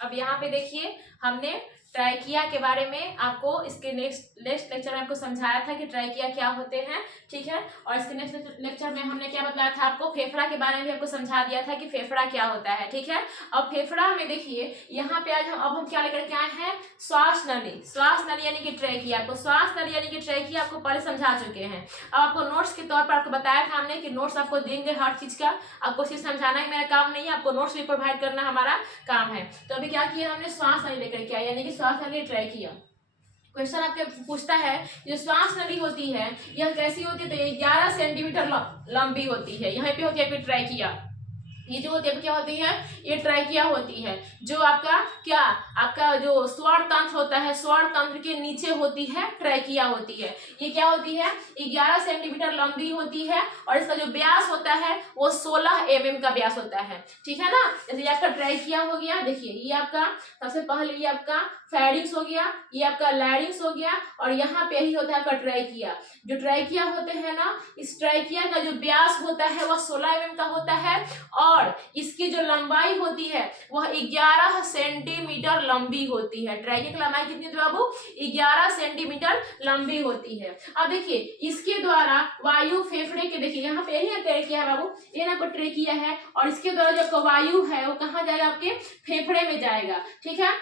अब यहाँ पे देखिए हमने ट्राइकिया के बारे में आपको इसके नेक्स्ट लेक्चर में आपको समझाया था कि ट्राइकिया क्या होते हैं, ठीक है। और इसके नेक्स्ट लेक्चर में हमने क्या बताया था आपको, फेफड़ा के बारे में आपको समझा दिया था कि फेफड़ा क्या होता है, ठीक है। अब फेफड़ा में देखिए यहाँ पे आज हम क्या लेकर के आए हैं, श्वास नली यानी कि ट्राइकिया। आपको श्वास नली यानी कि ट्राइकिया आपको पहले समझा चुके हैं। अब आपको नोट्स के तौर पर आपको बताया था हमने कि नोट्स आपको देंगे हर चीज का, आपको सिर्फ समझाना ही मेरा काम नहीं है, आपको नोट्स भी प्रोवाइड करना हमारा काम है। तो अभी क्या किया हमने, श्वास नली लेकर के आए यानी कि श्वास नली ट्राइकिया। क्वेश्चन आपके पूछता है जो श्वास नली होती है यह कैसी होती है, तो ये 11 सेंटीमीटर लंबी होती है। यहाँ पे होती है आपकी ट्राइकिया, ये जो होती है क्या होती है, ये ट्राइकिया होती है। जो आपका क्या, आपका जो स्वर तंत्र होता है, स्वर तंत्र के नीचे होती है ट्राइकिया होती है। ये क्या होती है, 11 सेंटीमीटर लंबी होती है और इसका जो व्यास होता है वो 16 mm का व्यास होता है, ठीक है ना। जैसे ये आपका ट्राइकिया हो गया, देखिए ये आपका सबसे पहले ये आपका फेरिंक्स हो गया, ये आपका लैरिंक्स हो गया और यहाँ पे ही होता है आपका ट्राइकिया। जो ट्राइकिया होते हैं ना, इस ट्राइकिया का जो व्यास होता है वह 16 mm का होता है और इसकी जो लंबाई होती है वह 11 सेंटीमीटर लंबी होती है। ट्राइकिया की लंबाई कितनी होती है बाबू, 11 सेंटीमीटर लंबी होती है। अब देखिए इसके द्वारा वायु फेफड़े के, देखिए यहाँ पे यही ट्राइकिया है बाबू, ये ना आपका ट्राइकिया है और इसके द्वारा जो वायु है वो कहाँ जाएगा, आपके फेफड़े में जाएगा, ठीक है।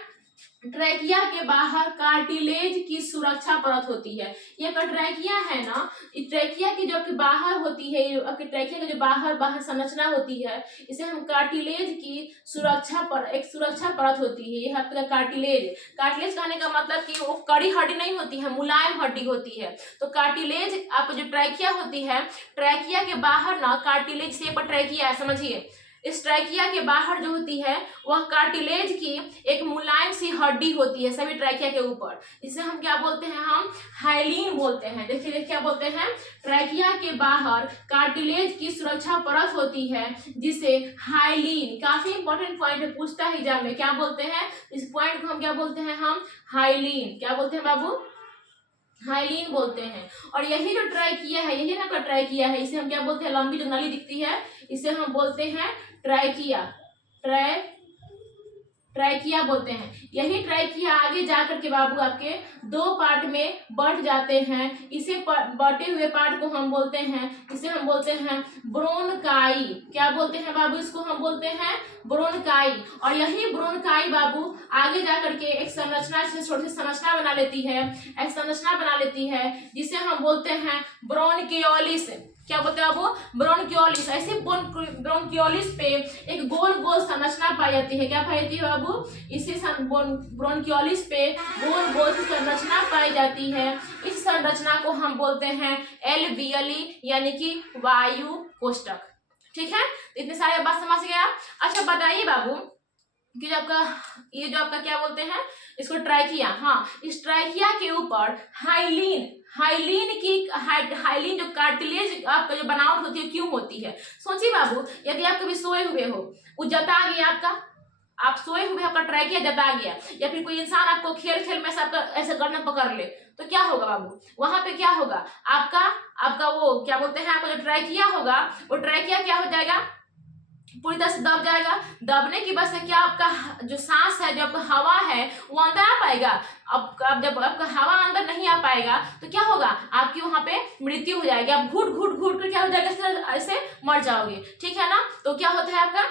ट्रैकिया के बाहर कार्टिलेज की सुरक्षा परत होती है। ये ट्रैकिया है ना, ट्रैकिया की जो आपके बाहर होती है, आपके ट्रैकिया का जो बाहर संरचना होती है, इसे हम कार्टिलेज की एक सुरक्षा परत होती है। ये आपका कार्टिलेज कहने का मतलब कि वो कड़ी हड्डी नहीं होती है, मुलायम हड्डी होती है। तो कार्टिलेज आप जो ट्रैकिया होती है, ट्रैकिया के बाहर ना कार्टिलेज से ट्रैकिया है, समझिए। इस ट्रैकिया के बाहर जो होती है वह कार्टिलेज की एक मुलायम सी हड्डी होती है सभी ट्रैकिया के ऊपर, जिसे हम क्या बोलते हैं, हम हाइलीन बोलते हैं। देखिए क्या बोलते हैं, ट्रैकिया के बाहर कार्टिलेज की सुरक्षा परत होती है जिसे हाइलीन, काफी इंपॉर्टेंट पॉइंट है, पूछता है एग्जाम में, क्या बोलते हैं इस पॉइंट को, हम क्या बोलते हैं, हम हाइलीन, क्या बोलते हैं बाबू, हाइलीन बोलते हैं। और यही जो ट्राइकिया है, यही ना ट्राइकिया है, इसे हम क्या बोलते हैं, लंबी जो नली दिखती है इसे हम बोलते हैं ट्राइकिया, ट्राइकिया बोलते हैं। यही ट्राइकिया आगे जाकर के बाबू आपके 2 पार्ट में बढ़ जाते हैं। इसे बटे हुए पार्ट को हम बोलते हैं, इसे हम बोलते हैं ब्रोनकाई। क्या बोलते हैं बाबू, इसको हम बोलते हैं ब्रोनकाई। और यही ब्रोनकाई बाबू आगे जाकर के एक संरचना, छोटी सी संरचना बना लेती है, एक संरचना बना लेती है जिसे हम बोलते हैं ब्रोनकियोलिस। क्या बोलते हैं बाबू, ब्रोनकियोलिस। ऐसे ब्रोनकियोलिस पे एक गोल गोल संरचना पाई जाती है। क्या पाई जाती है बाबू, इसी ब्रोनकियोलिस पे गोल गोल संरचना पाई जाती है। इस संरचना को हम बोलते हैं एल्वियली यानी कि वायु कोष्ठक, ठीक है। तो इतने सारे बात समझ गए आप। अच्छा बताइए बाबू कि जो आपका ये जो आपका क्या बोलते हैं इसको, ट्राइकिया, हाँ, इस ट्राइकिया के ऊपर हाइलीन जो कार्टिलेज आपका जो बनावट होती है क्यों होती है। सोचिए बाबू, यदि आप कभी सोए हुए हो, वो जता गया आपका, आप सोए हुए आपका ट्राइकिया जता गया, या फिर कोई इंसान आपको खेल में आपका ऐसे गर्दन पकड़ ले, तो क्या होगा बाबू, वहां पे क्या होगा, आपका वो क्या बोलते हैं, आपका जो ट्राइकिया होगा वो ट्राइकिया क्या हो जाएगा, पूरी तरह से दब जाएगा। दबने की वजह से क्या आपका जो सांस है, जो आपका हवा है वो अंदर आ पाएगा। अब जब आपका हवा अंदर नहीं आ पाएगा तो क्या होगा, आपकी वहां पे मृत्यु हो जाएगी। आप घुट कर क्या हो जाएगा, ऐसे मर जाओगे, ठीक है ना। तो क्या होता है आपका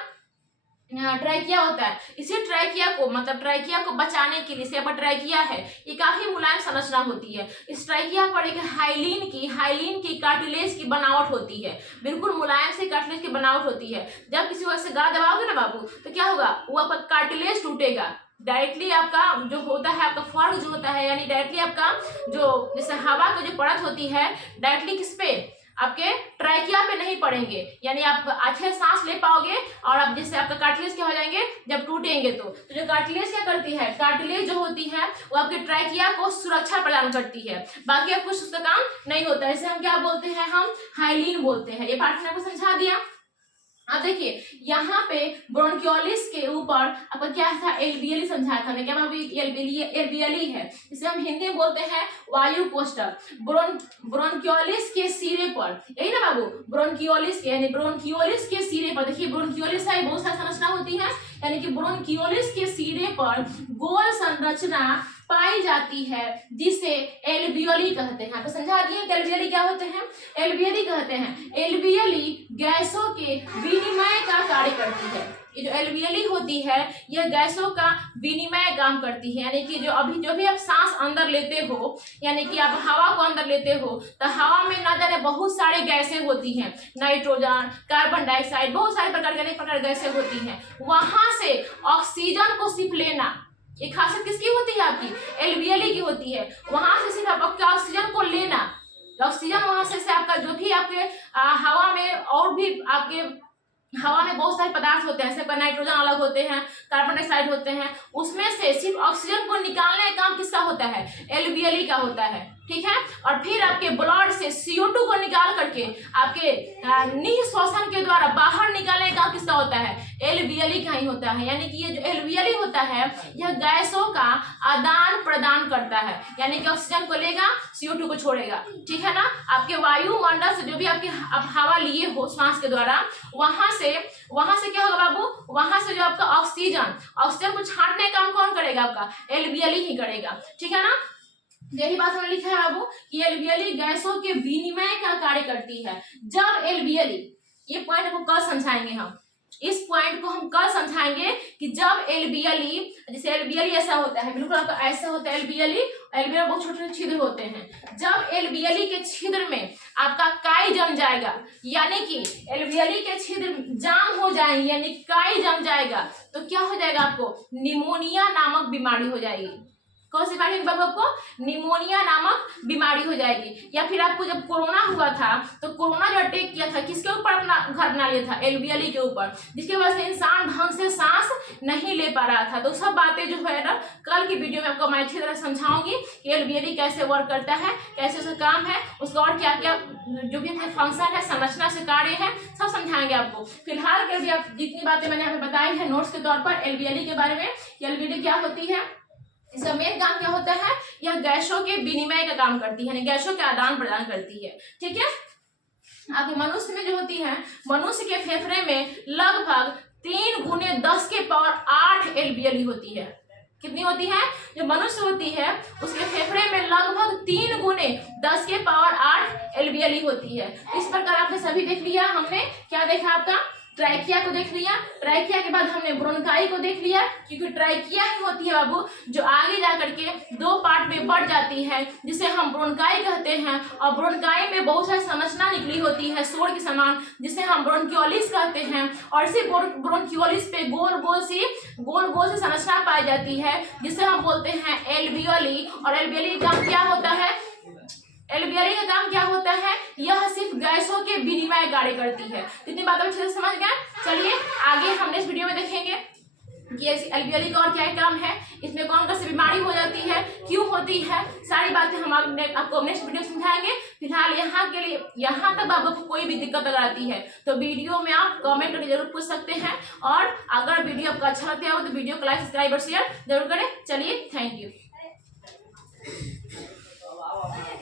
ट्राइकिया होता है। इसी ट्राइकिया को, मतलब ट्राइकिया को बचाने के लिए ट्राइकिया है, ये काफी मुलायम संरचना होती है। इस ट्राइकिया पर एक हाइलीन की कार्टिलेज की बनावट होती है, बिल्कुल मुलायम से कार्टिलेज की बनावट होती है। जब किसी वजह से गाल दबाओगे ना बाबू तो क्या होगा, वो आपका कार्टिलेज टूटेगा डायरेक्टली। आपका जो होता है, आपका फर्क जो होता है, यानी डायरेक्टली आपका जो जैसे हवा की जो परत होती है डायरेक्टली किस पे, आपके ट्राइकिया पे नहीं पड़ेंगे, यानी आप अच्छे सांस ले पाओगे। और अब जैसे आपका कार्टिलेज क्या हो जाएंगे जब टूटेंगे, तो जो कार्टिलेज क्या करती है, कार्टिलेज जो होती है वो आपके ट्राइकिया को सुरक्षा प्रदान करती है, बाकी अब कुछ उसका काम नहीं होता है। इसे हम क्या बोलते हैं, हम हाइलीन बोलते हैं। ये पार्ट मैंने आपको समझा दिया। अब देखिए यहाँ पे ब्रोनकियोलिस के ऊपर आपका क्या था, एल्वियली समझाया था, क्या एल्वियली है, इसे हम हिंदी में बोलते हैं वायु कोष्ठक। ब्रोनकियोलिस के सिरे पर, यही ना बाबू, ब्रोनकियोलिस के, यानी ब्रोनकियोलिस के सिरे पर, देखिए ब्रोनकियोलिस है, बहुत सारी संरचना होती है, यानी कि ब्रोंकियोलिस के सिरे पर गोल संरचना पाई जाती है जिसे एल्वियोली कहते हैं। तो समझा दिए कि एल्वियोली क्या होते हैं, एल्वियोली कहते हैं। एल्वियोली गैसों के विनिमय का कार्य करती है। ये जो एल्वियोली होती है यह गैसों का विनिमय काम करती है, यानी कि जो भी आप सांस अंदर लेते हो, यानी कि आप हवा को अंदर लेते हो तो हवा में ना जाने बहुत सारे गैसें होती हैं, नाइट्रोजन, कार्बन डाइऑक्साइड, बहुत सारे प्रकार के अनेक प्रकार गैसें होती हैं। वहां से ऑक्सीजन को सिर्फ लेना, ये खासियत किसकी होती है, आपकी एल्वियोली की होती है। वहां से सिर्फ आपका ऑक्सीजन को लेना, ऑक्सीजन वहां से आपका जो भी आपके हवा में और भी आपके हवा में बहुत सारे पदार्थ होते हैं, जैसे नाइट्रोजन अलग होते हैं, कार्बन डाइऑक्साइड होते हैं, उसमें से सिर्फ ऑक्सीजन को निकालने का काम किसका होता है, एल्वियोली का होता है, ठीक है। और फिर आपके ब्लड से CO2 को निकाल करके आपके निःश्वासन के द्वारा बाहर निकालने का किसका होता है, एल्वियोली का ही होता है। यानी कि ये जो एल्वियोली होता है यह गैसों का आदान प्रदान करता है, यानी कि ऑक्सीजन को लेगा, CO2 को छोड़ेगा, ठीक है ना। आपके वायुमंडल से जो भी आप हवा लिए हो श्वास के द्वारा, वहां से क्या होगा बाबू, वहां से जो आपका ऑक्सीजन को छांटने का काम कौन करेगा, आपका एल्वियोली ही करेगा, ठीक है ना। यही बात हमने लिखा है बाबू कि एल्वियोली गैसों के विनिमय का कार्य करती है। जब एल्वियोली, ये पॉइंट को कल समझाएंगे हम, इस पॉइंट को हम कल समझाएंगे कि जब एल्वियोली, जैसे एल्वियोली ऐसा होता है, बिल्कुल आपका ऐसा होता है एल्वियोली में बहुत छोटे छोटे छिद्र होते हैं। जब एल्वियोली के छिद्र में आपका काई जम जाएगा, यानी कि एल्वियोली के छिद्र जाम हो जाएंगे, यानी काई जम जाएगा, तो क्या हो जाएगा, आपको निमोनिया नामक बीमारी हो जाएगी। कौन सी बीमारी बाबू, आपको निमोनिया नामक बीमारी हो जाएगी। या फिर आपको जब कोरोना हुआ था तो कोरोना जो अटैक किया था किसके ऊपर अपना घर बना लिया था, एल्वियोली के ऊपर, जिसके वजह से इंसान ढंग से सांस नहीं ले पा रहा था। तो सब बातें जो है ना कल की वीडियो में आपको मैं अच्छी तरह समझाऊंगी कि एल्वियोली कैसे वर्क करता है, कैसे उसका काम है, उसका और क्या क्या जो भी फंक्शन है, संरचना से कार्य है, सब समझाएंगे आपको। फिलहाल के भी आप जितनी बातें मैंने यहाँ पे बताई है नोट्स के तौर पर एल्वियोली के बारे में, एल्वियोली क्या होती है, इसका मेन काम क्या होता है, यह गैसों के विनिमय का काम करती है, गैसों के आदान प्रदान करती है, ठीक है। अब मनुष्य में जो होती है, मनुष्य के फेफड़े में लगभग 3 × 10⁸ एल्वियोली होती है। कितनी होती है, जो मनुष्य होती है उसके फेफड़े में लगभग 3 × 10⁸ एल्वियोली होती है। इस प्रकार आपने सभी देख लिया, हमने क्या देखा, आपका ट्राइकिया को देख लिया, ट्राइकिया के बाद हमने ब्रोंकाई को देख लिया, क्योंकि ट्राइकिया ही होती है बाबू जो आगे जाकर के 2 पार्ट में बढ़ जाती है, जिसे हम ब्रोंकाई कहते हैं। और ब्रोंकाई में बहुत सारी संरचना निकली होती है शोर के समान, जिसे हम ब्रोंकियोलिस कहते हैं। और इसी ब्रोंकियोलिस पे गोल गोल से संरचना पाई जाती है, जिसे हम बोलते हैं एल्वियोली। और एल्वियोली का काम क्या होता है, एल्वियोली का काम क्या होता है, यह सिर्फ गैसों के विनिमय कार्य करती है। इतनी बात अच्छे से समझ गए। चलिए आगे हम नेक्स्ट वीडियो में देखेंगे कि एल्वियोली का और क्या काम है, इसमें कौन सी बीमारी हो जाती है, क्यों होती है, सारी बातें हम आपको नेक्स्ट वीडियो समझाएंगे। फिलहाल यहाँ के लिए, यहाँ तक आपको कोई भी दिक्कत अगर आती है तो वीडियो में आप कमेंट करके जरूर पूछ सकते हैं। और अगर वीडियो आपको अच्छा लगता है तो वीडियो को लाइक, सब्सक्राइब और शेयर जरूर करें। चलिए, थैंक यू।